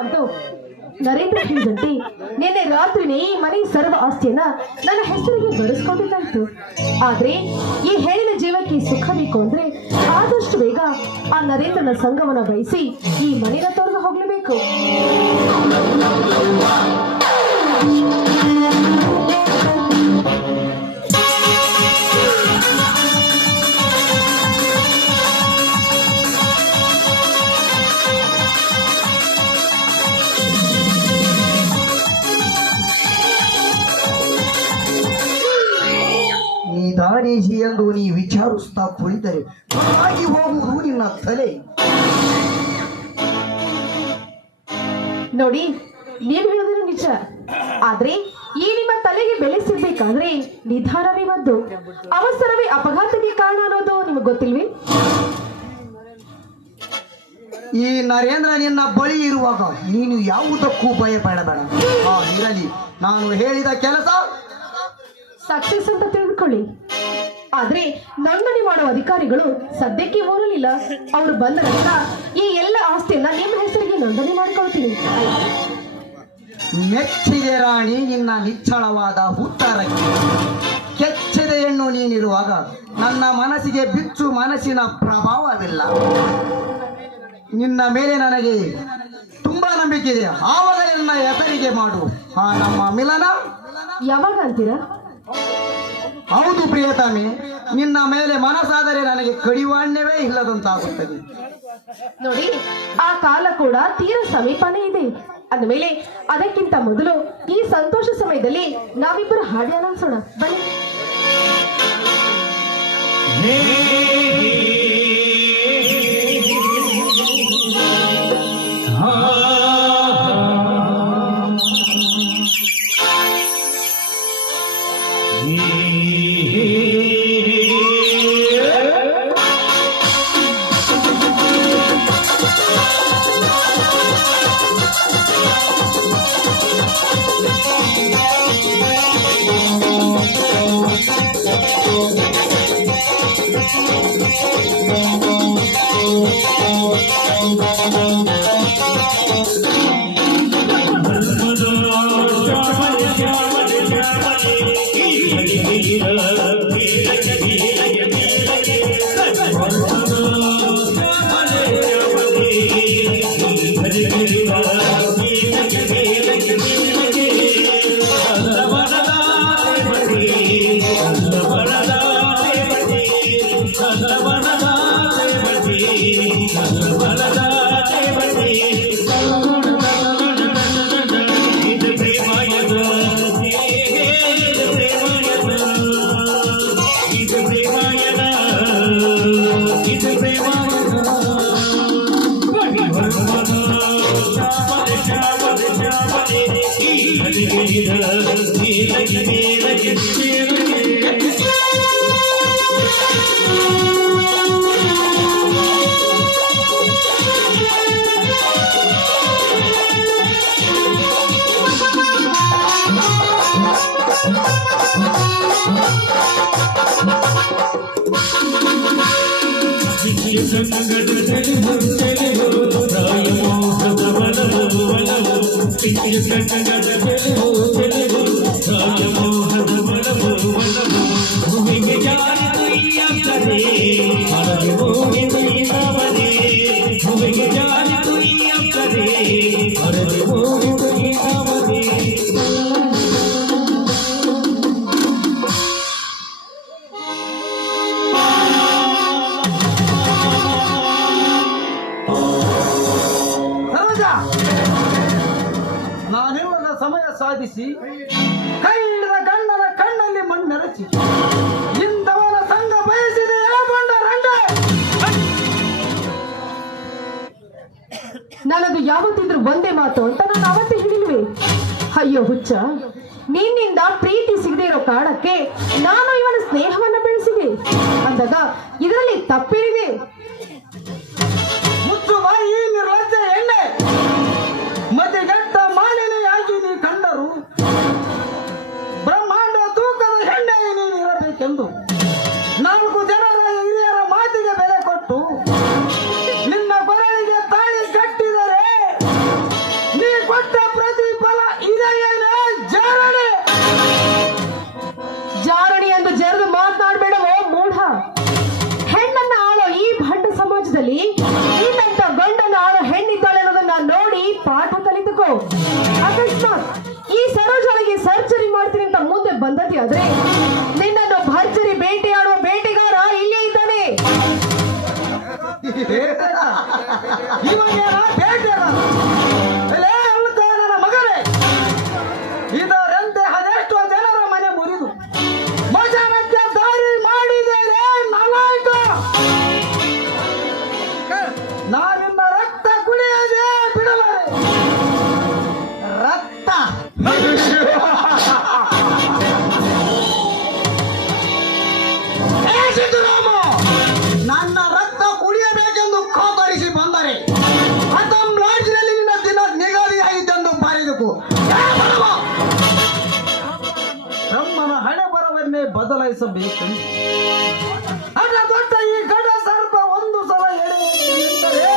ಅಂತೂ ನರೇಂದ್ರ ಹೇಳಿದಂತೆ ನಿನ್ನೆ ರಾತ್ರಿನೇ ಈ ಮನೆ ಸರ್ವ ಆಸ್ತಿಯನ್ನ ನನ್ನ ಹೆಸರಿಗೆ ಬರೆಸ್ಕೊಂಡಿದ್ದಾಯ್ತು. ಆದ್ರೆ ಈ ಹೇಳಿನ ಜೀವಕ್ಕೆ ಸುಖ ಬೇಕು ಅಂದ್ರೆ ಆದಷ್ಟು ಬೇಗ ಆ ನರೇಂದ್ರನ ಸಂಗಮನ ಬಯಸಿ ಈ ಮನೆನ ತೊರೆದು ಹೋಗ್ಲೇಬೇಕು. ದಾನೇಶಿ ಎಂದು ನೀ ವಿಚಾರಿಸ್ತಾ ಕುಳಿತರೆ ಆಗಿ ಹೋಗುವುದು ನಿನ್ನ ತಲೆ. ನೋಡಿ, ನೀವು ಹೇಳಿದ್ರು ನಿಜ. ಆದ್ರೆ ಈ ನಿಮ್ಮ ತಲೆಗೆ ಬೆಲೆ ಸಿಗ್ಬೇಕಾದ್ರೆ ನಿಧಾನವೇ ಮದ್ದು, ಅವಸರವೇ ಅಪಘಾತಕ್ಕೆ ಕಾರಣ ಅನ್ನೋದು ನಿಮಗೆ ಗೊತ್ತಿಲ್ವೇ? ಈ ನರೇಂದ್ರ ನಿನ್ನ ಬಳಿ ಇರುವಾಗ ನೀನು ಯಾವುದಕ್ಕೂ ಭಯಪಡಬೇಡ. ಇರಲಿ, ನಾನು ಹೇಳಿದ ಕೆಲಸ ಸಕ್ಸಸ್ ಅಂತ ತಿಳಿದುಕೊಳ್ಳಿ. ಆದ್ರೆ ನೋಂದಣಿ ಮಾಡುವ ಅಧಿಕಾರಿಗಳು ಸದ್ಯಕ್ಕೆ ಓರಲಿಲ್ಲ. ಅವರು ಬಂದ ನಂತರ ಈ ಎಲ್ಲ ಆಸ್ತಿಯನ್ನ ನಿಮ್ಮ ಹೆಸರಿಗೆ ನೋಂದಣಿ ಮಾಡಿಕೊಳ್ತೀನಿ. ಮೆಚ್ಚಿದೆ ರಾಣಿ ನಿನ್ನ ನಿಚ್ಚಳವಾದ ಉತ್ತರಕ್ಕೆ. ಕೆಚ್ಚದ ಹೆಣ್ಣು ನೀನಿರುವಾಗ ನನ್ನ ಮನಸ್ಸಿಗೆ ಬಿಚ್ಚು ಮನಸ್ಸಿನ ಪ್ರಭಾವವಿಲ್ಲ. ನಿನ್ನ ಮೇಲೆ ನನಗೆ ತುಂಬಾ ನಂಬಿಕೆ ಇದೆ. ಆವಾಗಲೇ ನನ್ನ ಹೆಸರಿಗೆ ಮಾಡು ನಮ್ಮ ಮಿಲನ. ಯಾವಾಗ ಅಂತೀರಾ? ಹೌದು ಪ್ರಿಯತಮೆ, ನಿನ್ನ ಮೇಲೆ ಮನಸ್ಸಾದರೆ ನನಗೆ ಕಡಿವಾಣ್ಯವೇ ಇಲ್ಲದಂತಾಗುತ್ತದೆ. ನೋಡಿ, ಆ ಕಾಲ ಕೂಡ ತೀರ ಸಮೀಪನೇ ಇದೆ. ಅಂದಮೇಲೆ ಅದಕ್ಕಿಂತ ಮೊದಲು ಈ ಸಂತೋಷ ಸಮಯದಲ್ಲಿ ನಾವಿಬ್ಬರು ಹಾಡಿ ಆನಂದಿಸೋಣ ಬನ್ನಿ. ನಾನಿಲ್ಲದ ಸಮಯ ಸಾಧಿಸಿ ಕೈ ಹಿಡಿದ ಗಂಡನ ಕಣ್ಣಲ್ಲಿ ಮಣ್ಣೆರಚಿ ಇಂಥವನ ಸಂಘ ಬಯಸಿದೆ ಯಾಗೊಂಡ ರಂಡ. ನನ್ನದು ಯಾವತ್ತಿದ್ರು ಒಂದೇ ಮಾತು ಅಂತ ನಾನು ಅವತ್ತೇ ಹೇಳಿಲ್ವೇ? ಅಯ್ಯೋ ಹುಚ್ಚ, ನಿನ್ನಿಂದ ಪ್ರೀತಿ ಸಿಗದೆ ಇರೋ ಕಾರಣಕ್ಕೆ ನಾನು ಇವನ ಸ್ನೇಹವನ್ನ ಬೆಳೆಸಿದೆ ಅಂದಾಗ ಇದರಲ್ಲಿ ತಪ್ಪೇನಿದೆ? ಮುಚ್ಚು ಬಾಯಿ ನಿರ್ಲಜ್ಜೆ ಎಣ್ಣೆ. ಮತಿಗೆಟ್ಟ ಮಾಲಿನೆಯಾಗಿ ನೀ ಕಂಡರು ಬ್ರಹ್ಮಾಂಡ ತೂಕದ ಹೆಣ್ಣೆ ನೀನು ಇರಬೇಕೆಂದು 4 ಜನರ ಹಿರಿಯರ ಮಾತಿಗೆ ಬೆಲೆ ಕೊಟ್ಟು ನಿನ್ನ ಕೊರಳಿಗೆ ತಾಳಿ ಕಟ್ಟಿದರೆ ಆದ್ರೆ ನಿನ್ನನ್ನು ಭರ್ಜರಿ ಬೇಟೆಯಾಡುವ ಬೇಟೆಗಾರ ಇಲ್ಲೇ ಇದ್ದಾನೆ. ಇವಾಗೇನ ಬೇಟೆಗಾರ? ಎಲೇ ಅಳ್ಕ ನನ್ನ ಮಗನೇ, ಇದರಂತೆ ಅದೆಷ್ಟೋ ಜನರ ಮನೆ ಮುರಿದು ಮಜಾನಕ್ಕೆ ದಾರಿ ಮಾಡಿದ್ದೇನೆ ನಾಲಾಯಕ. ನಾನಿನ್ನ ರಕ್ತ ಕುಡಿಯದೆ ಬಿಡಲಾರೆ. ರಕ್ತ ಏ ಸಿದ್ದರಾಮ, ನನ್ನ ರಕ್ತ ಕುಡಿಯಬೇಕೆಂದು ಕಾತರಿಸಿ ಬಂದರೆ ಹತಂ ಲಾಡ್ಜಿನಲ್ಲಿ ನಿನ್ನ ದಿನ ನಿಗದಿಯಾಗಿದ್ದೆಂದು ಬರೆದಕು. ಬ್ರಹ್ಮನ ಹಣೆ ಬರವನ್ನೇ ಬದಲಾಯಿಸಬೇಕು. ಅದ ದೊಡ್ಡ ಈ ಗಡ ಸರ್ಪ ಒಂದು ಸಲ ಎಳೆಯುತ್ತದೆ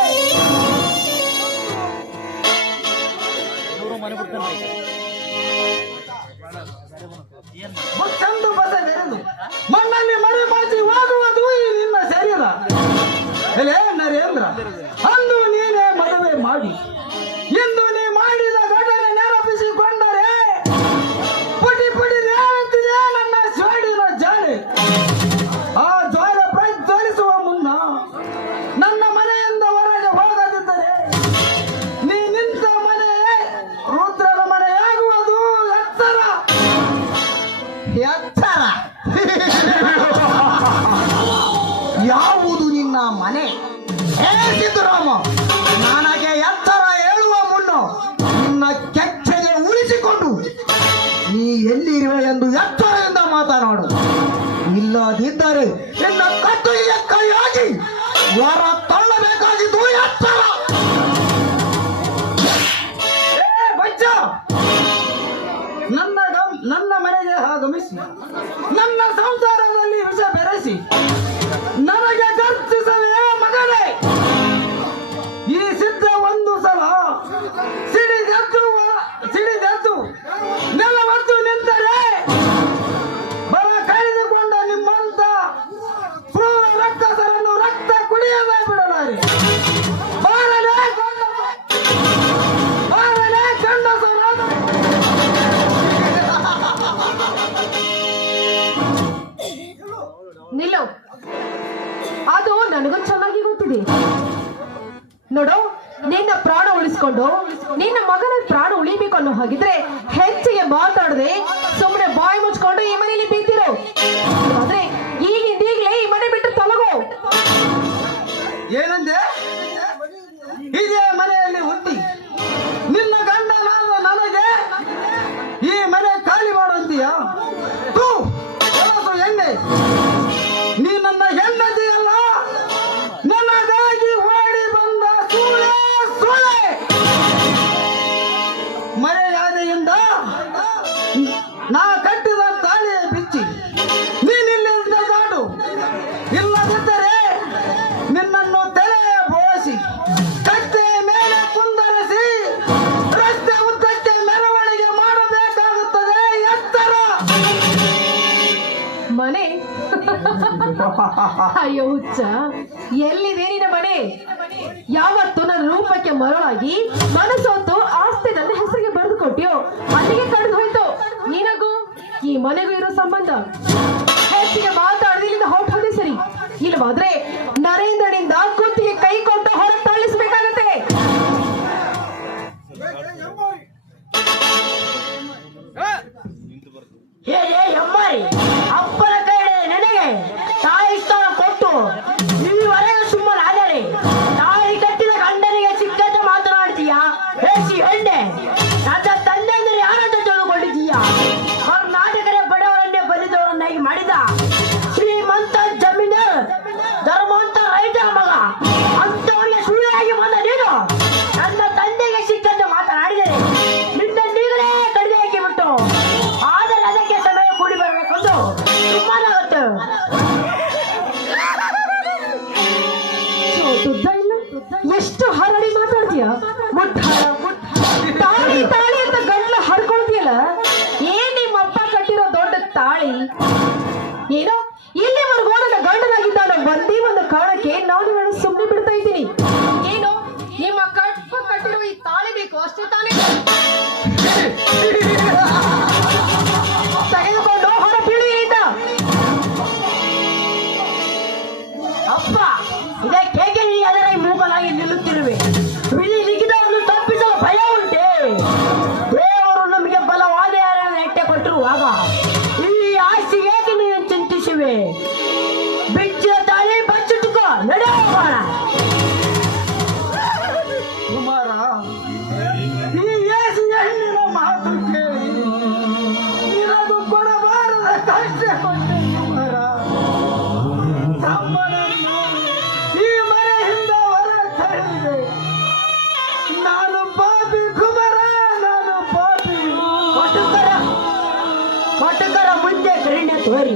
ಮುಚ್ಚಂದು ಬಸವೆರೆದು ಮಣ್ಣಲ್ಲಿ ಮರೆ ಮಾಚಿ ಹೋಗುವುದು ಈ ನಿನ್ನ ಶರೀರ. ಎಲೇ ನರೇಂದ್ರ, ಅಂದು ನೀನೇ ಮದುವೆ ಮಾಡಿ ಇಂದು ನೀ ಮಾಡಿದ ಘಟನೆ ನೆನಪಿಸಿಕೊಂಡರೆ ಪುಟಿ ಪುಟಿ ರೇಳುತ್ತಿದೆ ನನ್ನ ಸ್ವಾಡಿನ ಜಾಲೆ. ಆ ಜ್ವಾಲೆ ಪ್ರಜ್ವಲಿಸುವ ಮುನ್ನ ನನ್ನ ಮನೆಯಿಂದ ಹೊರಗೆ ಹೋಗದಿದ್ದರೆ ನೀ ನಿಂತ ಮನೆ ರುದ್ರನ ಮನೆಯಾಗುವುದು ಎತ್ತರ ಎತ್ತರ. ಯಾವುದು ನಿನ್ನ ಮನೆ? ಹೇ ಸಿದ್ದರಾಮ, ನನಗೆ ಎತ್ತರ ಹೇಳುವ ಮುನ್ನ ನಿನ್ನ ಕೆಚ್ಚಗೆ ಉಳಿಸಿಕೊಂಡು ನೀ ಎಲ್ಲಿರುವೆ ಎಂದು ಎತ್ತರದಿಂದ ಮಾತನಾಡು. ಇಲ್ಲದಿದ್ದರೆ ನಿನ್ನ ಕತ್ತಲಿಗೆ ಕೈಯಾಗಿ ಹೊರ ತಳ್ಳಬೇಕಾಗಿದ್ದು ಎತ್ತರ. ಏ ಬಚ್ಚ, ನನ್ನ ಮನೆಗೆ ಆಗಮಿಸಿ ನನ್ನ ಸಂಸಾರದಲ್ಲಿ ವಿಷ ಬೆರೆಸಿ ನನಗೆ ಗರ್ಜಿಸವೇ ಮಗನೇ. ಈ ಸಿದ್ಧ ಒಂದು ಸಲ ಸಿಡಿದೆದ್ದು ನೆಲವತ್ತು ನಿಂತರೆ ಬರ ಕಳೆದುಕೊಂಡ ನಿಮ್ಮಂತ ಕ್ರೂರ ರಕ್ತಸರನ್ನು ರಕ್ತ ಕುಡಿಯದೇ ಬಿಡಲಾರೆ. ಬಾರಲೇ ಗಂಡಸರಾದ ನಿಲ್ಲು. ಅದು ನನಗೂ ಚೆನ್ನಾಗಿ ಗೊತ್ತಿದೆ. ನೋಡು, ನಿನ್ನ ಪ್ರಾಣ ಉಳಿಸ್ಕೊಂಡು ನಿನ್ನ ಮಗನ ಪ್ರಾಣ ಉಳಿಬೇಕು ಅನ್ನೋ ಹಾಗಿದ್ರೆ ಹೆಚ್ಚಿಗೆ ಮಾತಾಡದೆ ಸುಮ್ಮನೆ ಬಾಯಿ ಮುಚ್ಕೊಂಡು ಈ ಮನೆಯಲ್ಲಿ ಬಿದ್ದಿರೋ. ಆದ್ರೆ ಈಗಿಂದೀಗ್ಲೇ ಈ ಮನೆ ಬಿಟ್ಟು ತೊಲಗೋ. ಏನಂದೆ? ಇದೇ ಮನೆಯಲ್ಲಿ ಹುಟ್ಟಿ ನಿನ್ನ ಗಂಡನಾದ ನನಗೆ ಈ ಮನೆ ಖಾಲಿ ಮಾಡುತ್ತೀಯ? ಹೆಣ್ಣೆ, ನೀ ನನ್ನ ಹೆಂಡತಿಯಲ್ಲ, ನನಗಾಗಿ ಓಡಿ ಬಂದ ಸೂಳೆ ಸೂಳೆ. ಮರೆಯಾದೆಯಿಂದ ನಾ ಕಟ್ಟಿದ ತಾಳಿಯ ಬಿಚ್ಚಿ ನೀನಿಲ್ಲಿಂದ ದಾಟು. ಇಲ್ಲದಿದ್ದರೆ ನಿನ್ನನ್ನು ತಲೆಯ ಬೋಳಿಸಿ ಕಟ್ಟೆಯ ಮೇಲೆ ಕುಂದರಿಸಿ ರಸ್ತೆ ಉದ್ದಕ್ಕೆ ಮೆರವಣಿಗೆ ಮಾಡಬೇಕಾಗುತ್ತದೆ. ಎತ್ತರ ಮನೆ ಅಯ್ಯೋ ಹುಚ್ಚ, ಎಲ್ಲಿದೆ ನಿನ್ನ ಮನೆ? ಯಾವತ್ತು ನನ್ನ ರೂಪಕ್ಕೆ ಮರಳಾಗಿ ಮನಸ್ಸೊತ್ತು ಆಸ್ತಿ ನನ್ನ ಹೆಸರಿಗೆ ಬರೆದು ಕೊಟ್ಟಿಯೋ ಅಲ್ಲಿಗೆ ಕಳೆದು ಹೋಯ್ತು ನಿನಗೂ ಈ ಮನೆಗೂ ಇರೋ ಸಂಬಂಧ. ಹೆಚ್ಚಿಗೆ ಮಾತಾಡದೆ ಇಲ್ಲಿಂದ ಹೊರಟೋದೆ ಸರಿ. ಇಲ್ಲವಾದ್ರೆ ನರೇಂದ್ರನಿಂದ ಕುತ್ತಿಗೆ ಕೈ ಕೊಟ್ಟು ಹೊರಗೆ ತಳ್ಳಿಸ್ಬೇಕಾಗತ್ತೆ. ಹೇಗೆ ಎಮ್ಮಾರಿ ಅಪ್ಪನ ಕೈ ನನಗೆ ತಾಯಿ ಸ್ಥಾನ ಕೊಟ್ಟು ಈವರೆಗೂ ಸುಮ್ಮನೆ ಆದರೆ ತಾಯಿ ಕಟ್ಟಿದ ಗಂಡನಿಗೆ ಸಿಕ್ಕಂತೆ ಮಾತನಾಡ್ತೀಯಾ? ಹೇಸಿ ಹೆಣ್ಣೆ, ನನ್ನ ತಂದೆ ಅಂದರೆ ಯಾರಂತ ತಿಳಿದುಕೊಂಡಿದ್ದೀಯಾ? ಕರ್ನಾಟಕದ ಬಡವರನ್ನೇ ಬಲಿದವರನ್ನಾಗಿ ಮಾಡಿದ ಶ್ರೀಮಂತ ಜಮೀನು ಧರ್ಮವಂತ ರೈತ ತೋರಿ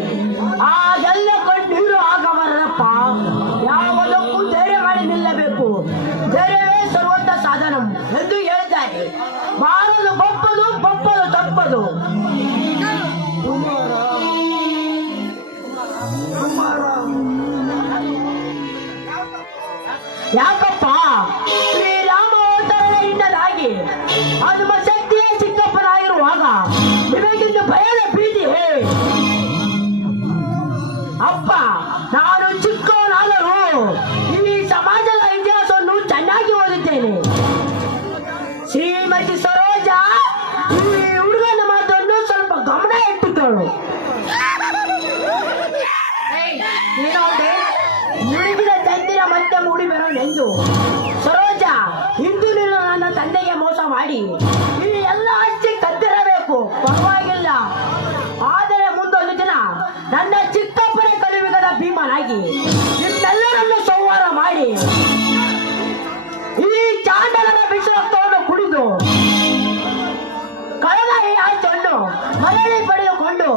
ಅದೆಲ್ಲ ಕಣ್ಣೀರು ಆಗಬಾರದಪ್ಪ. ಯಾವುದಕ್ಕೂ ಧೈರ್ಯ ಮಾಡಿ ನಿಲ್ಲಬೇಕು. ಧೈರ್ಯವೇ ಸರ್ವಂತ ಸಾಧನ ಎಂದು ಹೇಳ್ತಾರೆ. ಬಾರದು ಬಪ್ಪದು ಬಪ್ಪದು ತಪ್ಪದು. ಯಾಕಪ್ಪ ಶ್ರೀರಾಮ ಅವತರಣದಿಂದಾಗಿ ಹನುಮ ಶಕ್ತಿಯೇ ಚಿಕ್ಕಪ್ಪನಾಗಿರುವಾಗ ನಿಮಗಿಂದು ಭಯದ ಭೀತಿ ಅಪ್ಪ. ನಾನು ಚಿಕ್ಕವನಾದರೂ ಈ ಸಮಾಜದ ಇತಿಹಾಸವನ್ನು ಚೆನ್ನಾಗಿ ಓದಿದ್ದೇನೆ. ಶ್ರೀಮತಿ ಸರೋಜಾ ಈ ಹುಡುಗನ ಮಾತನ್ನು ಸ್ವಲ್ಪ ಗಮನ ಇಟ್ಟುಕೊಳ್ಳು. ಮುಳುಗಿದ ತಂದಿನ ಮತ್ತೆ ಮೂಡಿ ಬರೋನೆಂದು ಸರೋಜಾ, ಇಂದು ನೀನು ನನ್ನ ತಂದೆಗೆ ಮೋಸ ಮಾಡಿ ಈ ಎಲ್ಲ ಆಸ್ತಿ ಕದ್ದಿರಬೇಕು, ಪರವಾಗಿಲ್ಲ. ಆದರೆ ಮುಂದೊಂದು ದಿನ ನನ್ನ ಚಿಕ್ಕಪ್ಪನ ಕಲಿಯುಗದ ಭೀಮನಾಗಿ ನಿಮ್ಮೆಲ್ಲರನ್ನು ಸಂಹಾರ ಮಾಡಿ ಈ ಚಾಂಡಲನ ವಿಷರಕ್ತವನ್ನು ಕುಡಿದು ಕಳೆದ ಈ ಆಸ್ತಿಯನ್ನು ಮರಳಿ ಪಡೆದುಕೊಂಡು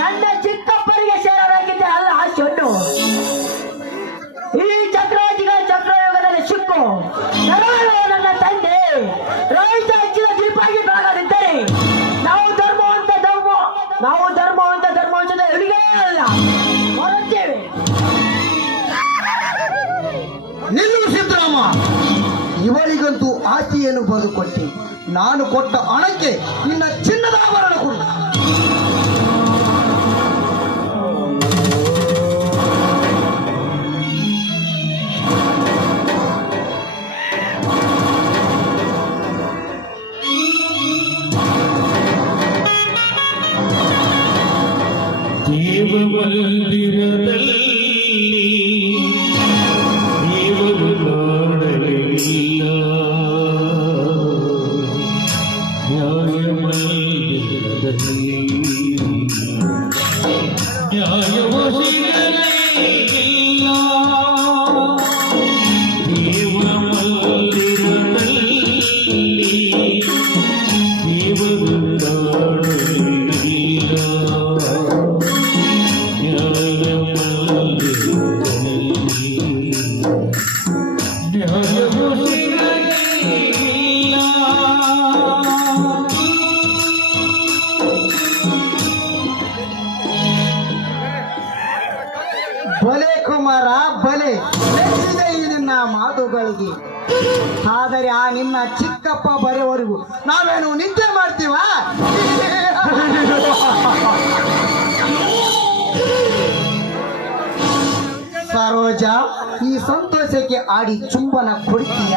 ನನ್ನ ಚಿಕ್ಕಪ್ಪನಿಗೆ ಸೇರಬೇಕಿದ್ದೆ ಅಲ್ಲ ಆಸ್ತಿಯನ್ನು ಈ ಚಕ್ರವರ್ತಿಗಳ ಚಕ್ರಯುಗದಲ್ಲಿ ಸಿಕ್ಕು ನರಳು ನನ್ನ ತಂದೆ ರೈತ ಹಚ್ಚಿದ ದೀಪಾಗಿ ಬೆಳಗದಿದ್ದರೆ ನಾವು ಧರ್ಮವಂತ ಎಲ್ಲಿಗೆ ಅಲ್ಲ ಹೊರತ್ತೇವೆ. ನಿಲ್ಲು ಸಿದ್ದರಾಮ, ಇವಳಿಗಂತೂ ಆಸ್ತಿಯನ್ನು ಬರೆದುಕೊಟ್ಟಿ. ನಾನು ಕೊಟ್ಟ ಹಣಕ್ಕೆ ನಿನ್ನ ಚಿನ್ನದ ಆಭರಣ ಕೊಡು. ದೇವಮಂದಿರದಲ್ಲಿ ದೇವರು ಕಾಣಲಿಲ್ಲ, ನ್ಯಾಯಮಂದಿರದಲ್ಲಿ ನ್ಯಾಯವು ಸಿಗಲಿಲ್ಲ. ದೇವಮಂದಿರದಲ್ಲಿ ದೇವರು ಕಾಣಲಿಲ್ಲ, ಬಲೆ ಕುಮಾರ ಬಲೆ, ಮೆಚ್ಚಿದೆ ಈ ನಿನ್ನ ಮಾತುಗಳಿಗೆ. ಆದರೆ ಆ ನಿನ್ನ ಚಿಕ್ಕಪ್ಪ ಬರೆವರೆಗೂ ನಾವೇನು ನಿದ್ದೆ ಮಾಡ್ತೀವ? ಸರೋಜಾ, ಈ ಸಂತೋಷಕ್ಕೆ ಆಡಿ ಚುಂಬನ ಕೊಡ್ತೀಯ?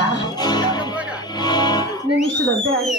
ನಿನ್ನಿಷ್ಟದಂತೆ ಆಗಿ